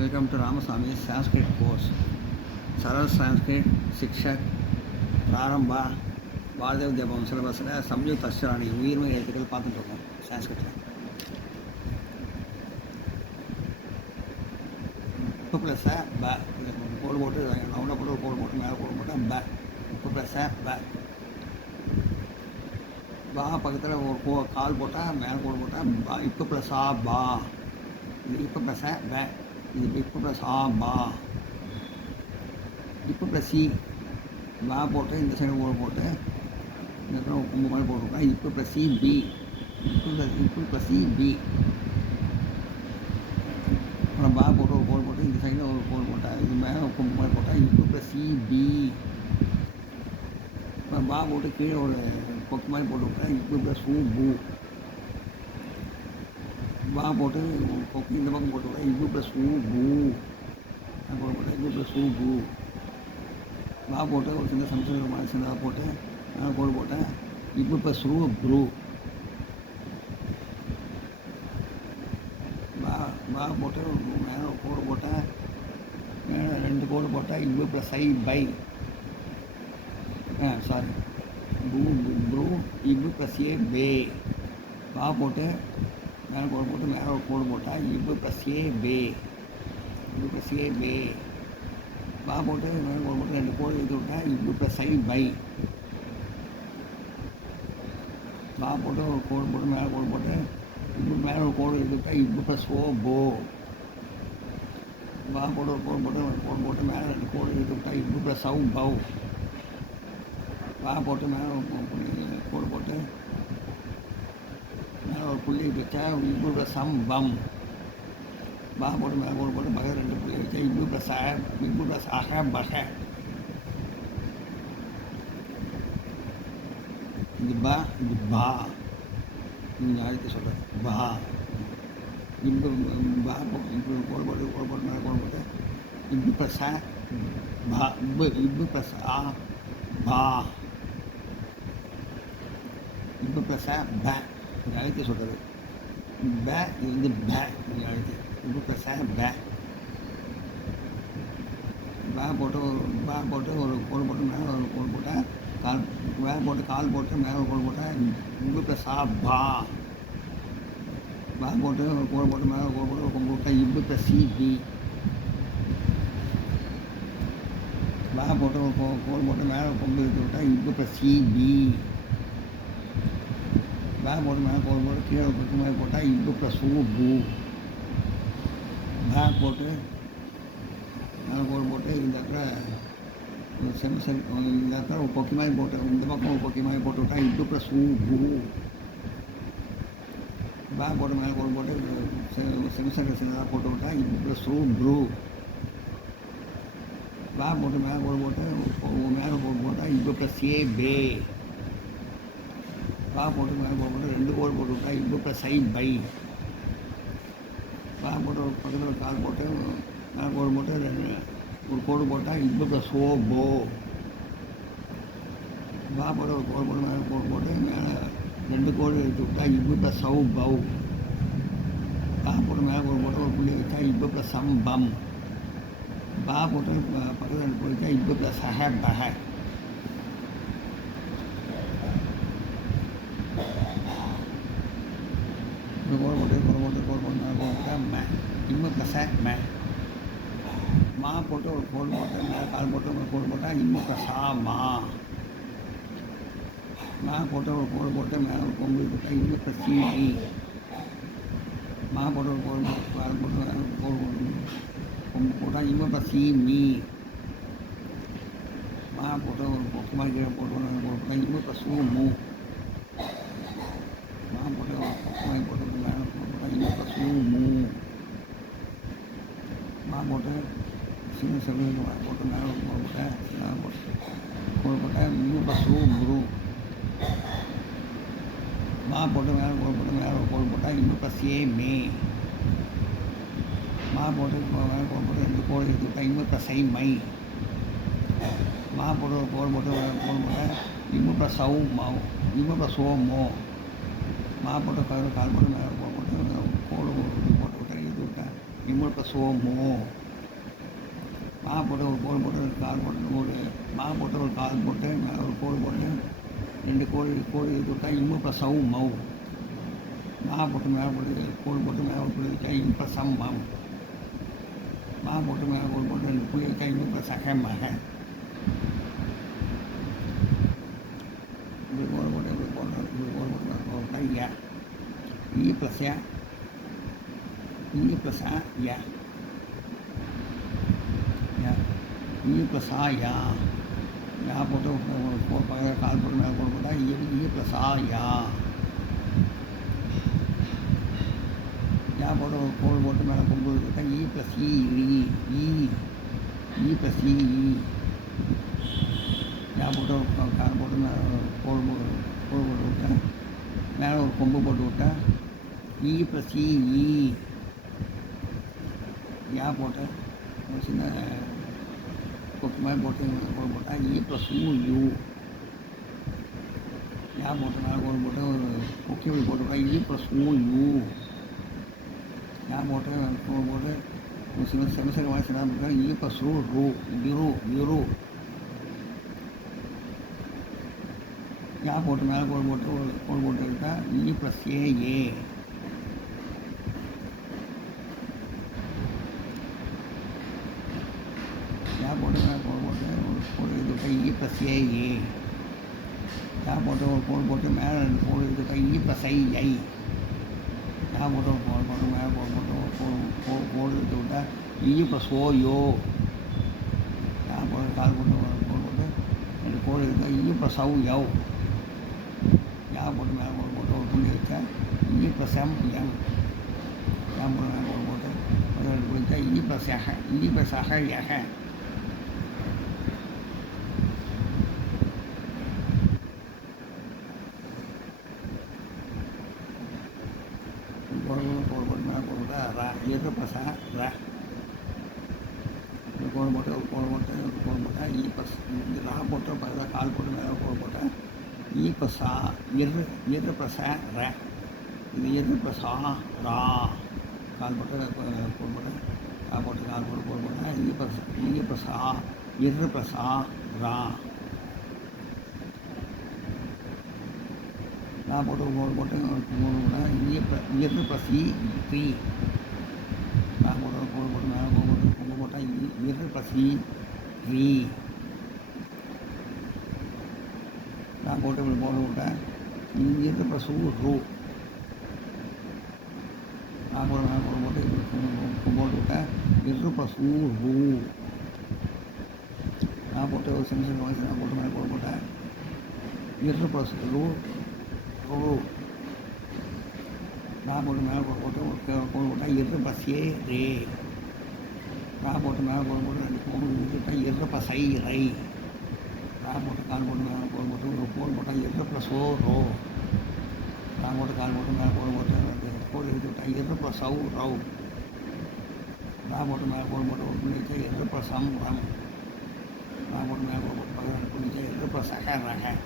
Welcome to Ramaswamy Sanskrit course. Saral Sanskrit Shiksha Prarambha Vadav Debam சிலபஸில் சம்யுக்த அஷ்டராணி உயிர்மை எழுத்துக்கள் பார்த்துட்டு இருக்கோம் சான்ஸ்கிரிட்டில். உப்பு ப்ளஸ் ப கோடு போட்டு ரவுண்டாக போட்டு ஒரு கோடு போட்டு மேலே கோடு போட்டால் ப உப்பு ப்ளஸ் ப பா பக்கத்தில் ஒரு கால் போட்டால் மேலே கோடு போட்டால் பா இப்போ ப்ளஸ் ஆ பா இது இப்போ ப்ளஸ் ப இது இப்போ ப்ளஸ் ஆ பா இப்போ ப்ளஸ் சி பா போட்டு இந்த சைடு கோடு போட்டு இந்த கொம்பு மாதிரி போட்டுருக்கோம் இப்போ ப்ளஸ் சி பி இப்போ ப்ளஸ் சி பி அப்புறம் பா போட்டு ஒரு கோடு போட்டு இந்த சைடில் ஒரு கோடு போட்டால் இது மேலே கொம்பு மாதிரி போட்டால் இப்போ ப்ளஸ் சி பி அப்புறம் பா போட்டு கீழே ஒரு கொக்கு மாதிரி போட்டு விட்டேன் இப்போ ப்ளஸ் ஊ பூ பா போட்டு கொக்கு இந்த பக்கம் போட்டு விட்டேன் இப்போ ப்ளஸ் ஊ பூ கோடு போட்டேன் இப்போ ப்ளஸ் ஊ பூ பா போட்டு ஒரு சின்ன சம்ஸ்கிருத மாதிரி சின்னதாக போட்டு கோடு போட்டேன் இப்போ ப்ளஸ் ரூ ப்ரூ பா போட்டு மேலே கோடு போட்டேன் மேலே ரெண்டு கோடு போட்டேன் இப்போ ப்ளஸ் ஐ பை சாரி ப்ரூ ப்ரூ இப்போ ப்ளஸ் ஏ பே பா போட்டு மேலே கோடு போட்டு மேலே கோடு போட்டேன் இப்போ ப்ளஸ் ஏ பே இப்போ ப்ளஸ் ஏ பே பா போட்டு மேலே கோடு போட்டு ரெண்டு கோடு எழுதி விட்டேன் இப்போ ப்ளஸ் ஐ பை பா போட்டு ஒரு கோடு போட்டு மேலே கோடு போட்டு இப்போ மேலே ஒரு கோடு எழுதி விட்டேன் இப்போ ப்ளஸ் ஓ போ பா போட்டு ஒரு கோடு மேலே ரெண்டு கோடு எழுதி விட்டேன் இப்போ ப்ளஸ் சவு பவ் பா போட்டு மேலே கோடு போட்டு மேலே ஒரு புள்ளி வச்சா இப்போ ப்ளஸ் சம் பம் பா போட்டு மேலே கோடு போட்டு பகை ரெண்டு புள்ளி வச்சா இப்போ ப்ளஸ் அக பக இது பா இது பா நீங்கள் அழைத்து சொல்கிறது பா இப்போ பா இப்போ கோடு போட்டு மேலே கோடு போட்டு இப்போ ப்ளஸ் பா இப்போ ப்ளஸ் ஆ பா இப்போ ப்ளஸ் ப நீங்கள் அழைத்து சொல்கிறது ப இது வந்து ப நீங்கள் அழைத்து இப்போ ப்ளஸ் ப பா போட்டு ஒரு கோடு போட்டு மேலே ஒரு கோடு போட்டால் கால் மேலே போட்டு கால் போட்டு மேலே ஒரு கோடு போட்டால் இப்போ ப்ளஸ் ஆ பா போட்டு ஒரு கோடு போட்டு மேலே ஒரு கோடு போட்டு ஒரு கொம்பு விட்டால் இப்போ ப்ளஸ் சி பி போட்டு ஒரு கோடு போட்டு மேலே கொம்பு எடுத்து விட்டால் இப்போ ப்ளஸ் சி பி போட்டு மேலே கோடு போட்டு கீழே கொக்கு மாதிரி போட்டால் இப்போ ப்ளஸ் ஊ பூ போட்டு மேலே கோடு போட்டு இந்த இடத்துல ஒரு செமசரி இந்த இடத்துல ஒரு கொக்கி மாதிரி போட்டு இந்த பக்கம் ஒரு கொக்கி மாதிரி போட்டு விட்டால் இப்போ ப்ளஸ் ஊ பூ போட்டு மேலே கோடு போட்டு செமசரி சின்னதாக போட்டு விட்டால் இப்போ ப்ளஸ் ஊ ப்ரூ போட்டு மேலே கோடு போட்டு மேலே கோடு போட்டால் இப்போ ப்ளஸ் ஏ பே போட்டு மேலே கோடு போட்டு ரெண்டு கோடு போட்டு விட்டா இப்போ ப்ளஸ் ஐ பை போட்டு ஒரு பக்கத்தில் ஒரு கால் போட்டு மேலே கோடு போட்டு ஒரு கோடு போட்டால் இப்போ ப்ளஸ் ஓ போ போட்டு ஒரு கோடு போட்டு மேலே கோடு போட்டு மேலே ரெண்டு கோடு எடுத்து விட்டா இப்போ ப்ளஸ் சவு பவ் போட்டு மேலே கோடு போட்டு ஒரு புள்ளி வச்சா இப்போ ப்ளஸ் சம் பம் போட்டு பக்கத்தில் ரெண்டு கோடு வச்சா இப்போ ப்ளஸ் ஹ பஹ கோடு போட்டு மே இப்போ ப்ளஸ் மே போட்டு ஒரு கோடு போட்டு மேலே கால் போட்டு ஒரு கோடு போட்டால் இப்போ ப்ளஸ் ஆ போட்டு ஒரு கோடு போட்டு மேலே ஒரு கொம்பு போட்டால் இப்போ ப்ளஸ் சி போட்டு ஒரு கோடு போட்டு கால் போட்டு மேலே கோடு கொம்பு போட்டால் இப்போ ப்ளஸ் சி மீ போட்டு ஒரு கொக்கு மாதிரி கீழே போட்டு போட்டால் இப்போ ப்ளஸ் ஊ மூ போட்டு ஒரு கொக்கு மாதிரி போட்டு மேலே போட்டால் இப்போ ப்ளஸ் ஊ மூ போட்டு சின்ன செல்வம் போட்டு மேலே போட்டேன் இப்போ ப்ளஸ் ஊ ப்ரூ போட்டு மேலே போட்டு மேலே கோடு போட்டால் இப்போ ப்ளஸ் ஏ மே போட்டு மேலே போட்டு ரெண்டு கோடு எடுத்து விட்டால் இப்போ ப்ளஸ் ஐ மை போட்டு ஒரு கோடு போட்டு கோடு போட்டேன் இப்போ ப்ளஸ் சவு மாவு இப்போ ப்ளஸ் ஓ மோ போட்டு கால் போட்டு மேலே கோடு போட்டு கோடு போட்டு விட்டேன் எழுதி விட்டேன் இம்முள் ப்ளஸ் ஓ மோ. மா போட்டு ஒரு கோடு போட்டு ஒரு கால் போட்டு ஒரு மா போட்டு ஒரு கால் போட்டு மேலே ஒரு கோடு போட்டு 2 கோடு இது விட்டா இம்மு ப்ளஸ் சவு மவ். மா போட்டு மேலே போட்டு கோடு போட்டு மேலே ஒரு புள்ளி வச்சா இம் ப்ளஸ் சம் மம். மா போட்டு மேலே கோடு போட்டு 2 புள்ளி வச்சா இம்மு ப்ளஸ் அக மக. இப்படி கோடு போட்டு இப்படி போட்டா ய இ ப்ளஸ் ய இ ப்ளஸ் ஆ ய இ ப்ளஸ் ஆ யா. யா போட்டு கால் போட்டு மேலே கோடு போட்டால் இ ப்ளஸ் ஆ யா. யா போட்டு ஒரு கோடு போட்டு மேலே கொம்பு போட்டால் இ ப்ளஸ் இ இ ப்ளஸ் இ. யா போட்டு ஒரு கால் போட்டு மேலே கோடு போட்டு விட்டேன் மேலே ஒரு கொம்பு போட்டு விட்டேன் இ ப்ளஸ் இ. யா போட்டு ஒரு சின்ன கொக்கு மாதிரி போட்டு கோடு போட்டால் இ ப்ளஸ் யூ. யா போட்டு மேலே கோடு போட்டு ஒரு கொக்கி போட்டு விட்டா இ ப்ளஸ் யூ. யா போட்டு கோடு போட்டு ஒரு சின்ன செமசர் மாதிரி சின்ன போட்டால் இ ப்ளஸ் ரூ யுரு. யா போட்டு மேலே கோடு போட்டு ஒரு கோடு போட்டு விட்டால் இ ப்ளஸ் ஏ. யா போட்டு மேலே கோடு போட்டு ஒரு கோடு இது விட்டால் இ ப்ளஸ் ஏ. யா போட்டு ஒரு கோடு போட்டு மேலே 2 கோடு இது விட்டால் இ ப்ளஸ் ஐ. யா போட்டு ஒரு கோடு போட்டு மேலே கோடு போட்டு ஒரு கோடு இது விட்டால் இ ப்ளஸ் ஓ யோ. யா போட்டு கால் போட்டு ஒரு கோடு போட்டு 2 கோடு இருந்தால் இ ப்ளஸ் சவு யவ். யா போட்டு மேலே கோடு போட்டு ஒரு புள்ளி வச்சா இ ப்ளஸ் எம். யா போட்டு மேலே கோடு போட்டு ஒரு 2 புள்ளி வச்சா இ ப்ளஸ் அக யக. கோடு போட்டு மேலே கோடு போட்டால் ரா இரு ப்ளஸ் ர. கோடு போட்டு ஒரு கோடு போட்டால் இ ப்ளஸ் ரா போட்டு பதிலாக கால் போட்டு மேலே கோடு போட்டால் இ ப்ளஸ் ஆ இரு ப்ளஸ் ர. இது இரு ப்ளஸ் ஆ ரா. கால் போட்டு கோடு போட்டு ரா போட்டு கால் போட்டு கோடு போட்டால் இ ப்ளஸ் ஆ இரு ப்ளஸ் ஆ ரா. ரா போட்டு கோடு போட்டு கோடு போட்டால் இரு ப்ளஸ் இ. ரா போட்டு கோடு போட்டு மேலே கோடு போட்டால் இரு ப்ளஸ் இ. நான் போட்டு இப்படி போட்டு விட்டேன் இரு ப்ளஸ் ரூ. நான் போட்டு போட்டு விட்டேன் இரு ப்ளஸ் ரூ. நான் போட்டு ஒரு சின்ன வயசு நான் போட்டு மேலே போட்டு போட்டேன் இரு ப்ளஸ் ரூ. நான் போட்டு மேலே போட்டு போட்டால் இரு ப்ளஸ் ஏ ரே. நான் போட்டு மேலே போட்டு 2 கோடு விட்டுட்டேன் இரு ப்ளஸ் ஐ ரை. நான் போட்டு கால் போட்டு மேலே கோடு போட்டு ஒரு கோடு போட்டால் இரு ப்ளஸ் ஓ ரோ. நான் போட்டு கால் போட்டு மேலே கோடு போட்டு கோடு எடுத்து விட்டால் இரு ப்ளஸ் சவு ரவ். நான் போட்டு மேலே கோடு போட்டு ஒரு புள்ளி வச்சா இரு ப்ளஸ் சம் ரம். நான் போட்டு மேலே கோடு போட்டு 16 புள்ளி வச்சா இரு ப்ளஸ் அக ரக.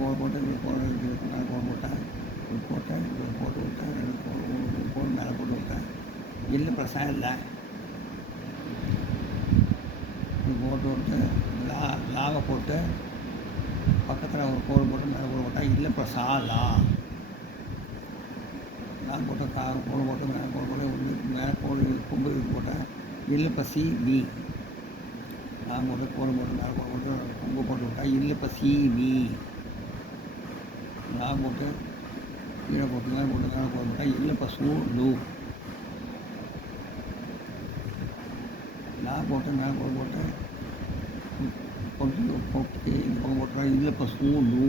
கோடு போட்டு கோடு மேலே கோடு போட்டேன் போட்டு விட்டேன் 2 கோடு மேலே போட்டு விட்டேன் இல்லை ப்ளஸ் இல்லை. போட்டு விட்டு லாவை போட்டு பக்கத்தில் ஒரு கோடு போட்டு மேலே கோடு போட்டால் இல்லை ப்ளஸ் லா. லா போட்டு கோடு போட்டு மேலே கோடு போட்டு மேலே கோடு கொம்பு இது போட்டால் இல்லை ப்ளஸ் பி. நான் போட்டு கோடு போட்டு மேலே கோடு போட்டு கொம்பு போட்டு விட்டால் இல்லை ப்ளஸ் பி. லா போட்டு கீழே போட்டு மேலே கோடு போட்டால் இல்லை ப்ளஸ் லூ. லா போட்டு மேலே கோடு போட்டு போட்டா இல்லை ப்ளஸ் லூ.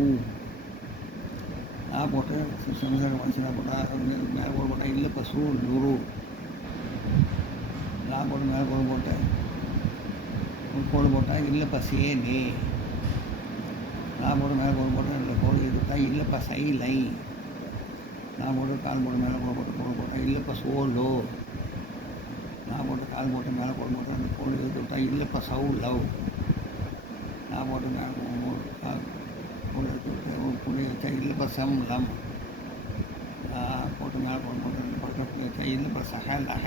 லா போட்டு செமசர் மனுஷனாக போட்டால் மேலே கோடு போட்டால் இல்லை ப்ளஸ் லுரு. லா போட்டு மேலே கோடு போட்டு கோடு போட்டால் இல்லை ப்ளஸ் ஏ டே. லா போட்டு மேலே கோடு போட்டு 2 கோடு எடுத்தால் இல்லை ப்ளஸ் ஐ லை. நான் போட்டு கால் போட்டு மேலே கோடு போட்டால் இல்லை ப்ளஸ் ஓ லோ. நான் போட்டு கால் போட்டு மேலே கோடு போட்டு 2 கோடு எடுத்து விட்டால் இல்லை ப்ளஸ் சவு லவ். நான் போட்டு மேலே கோடு எடுத்து விட்டு ஒரு புள்ளி வச்சா இல்லை ப்ளஸ் சம் லம். மேலே கோடு போட்டு பக்கத்தில் கையில் இப்போ சக லக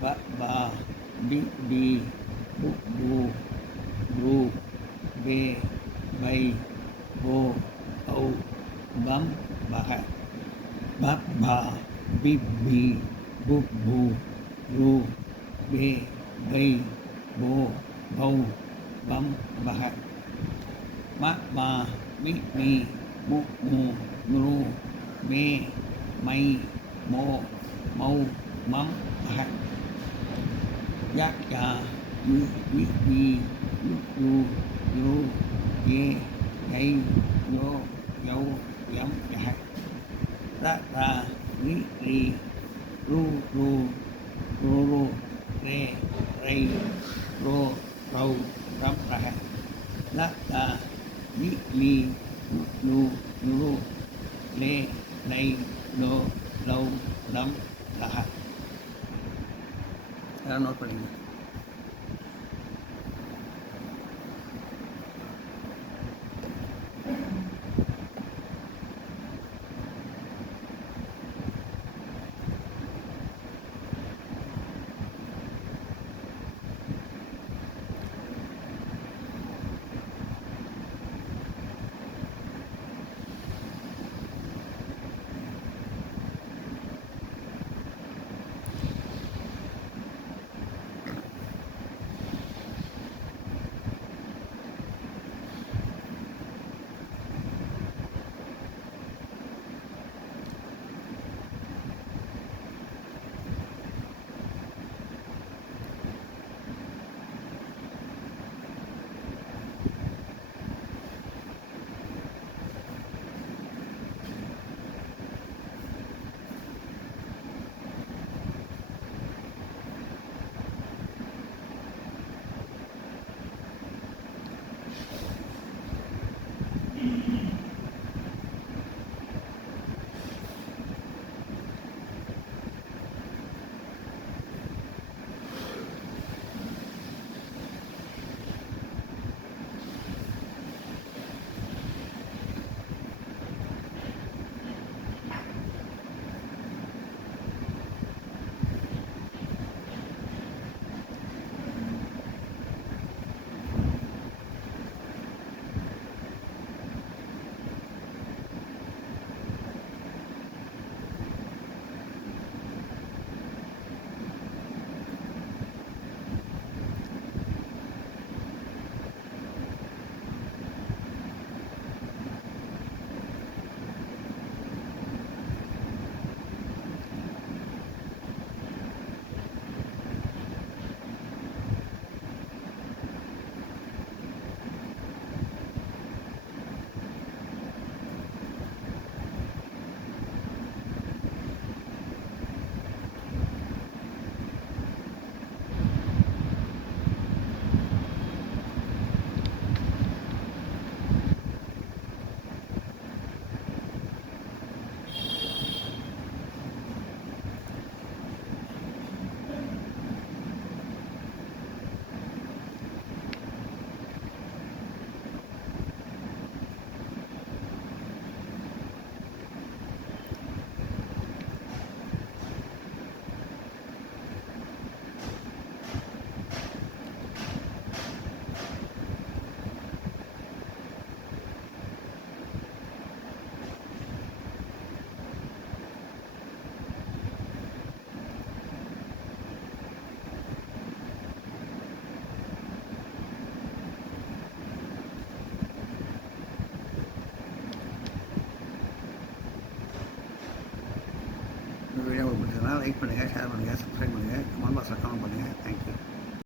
ப பா பி பி பு பூ ப்ரூ பே பை போ ஔ பம் பக ப பா பி பி பு பூ ப்ரூ பே பை போ பௌ பம் பக ம மா மி மீ மு மூ நுரு மே மை மோ மௌ மம் மக ய யா யு யி ஈ யு யூ யு ஏ யை யோ யௌ யம் யஹ ர ரா ரி ரி ரு ரு ரு ரு ரே ரை ரோ ரௌ ரம் ரஹ ல லா லி லி லு லுரு லே லை லோ லௌ லம் லஹ எல்லாம் நோட் பண்ணிங்க. இந்த வீடியோ உங்களுக்கு பிடிச்சதுனா லைக் பண்ணுங்கள், ஷேர் பண்ணுங்கள், சப்ஸ்கிரைப் பண்ணுங்கள், கமெண்ட் பாக்ஸில் கமெண்ட் பண்ணுங்கள். தேங்க்யூ.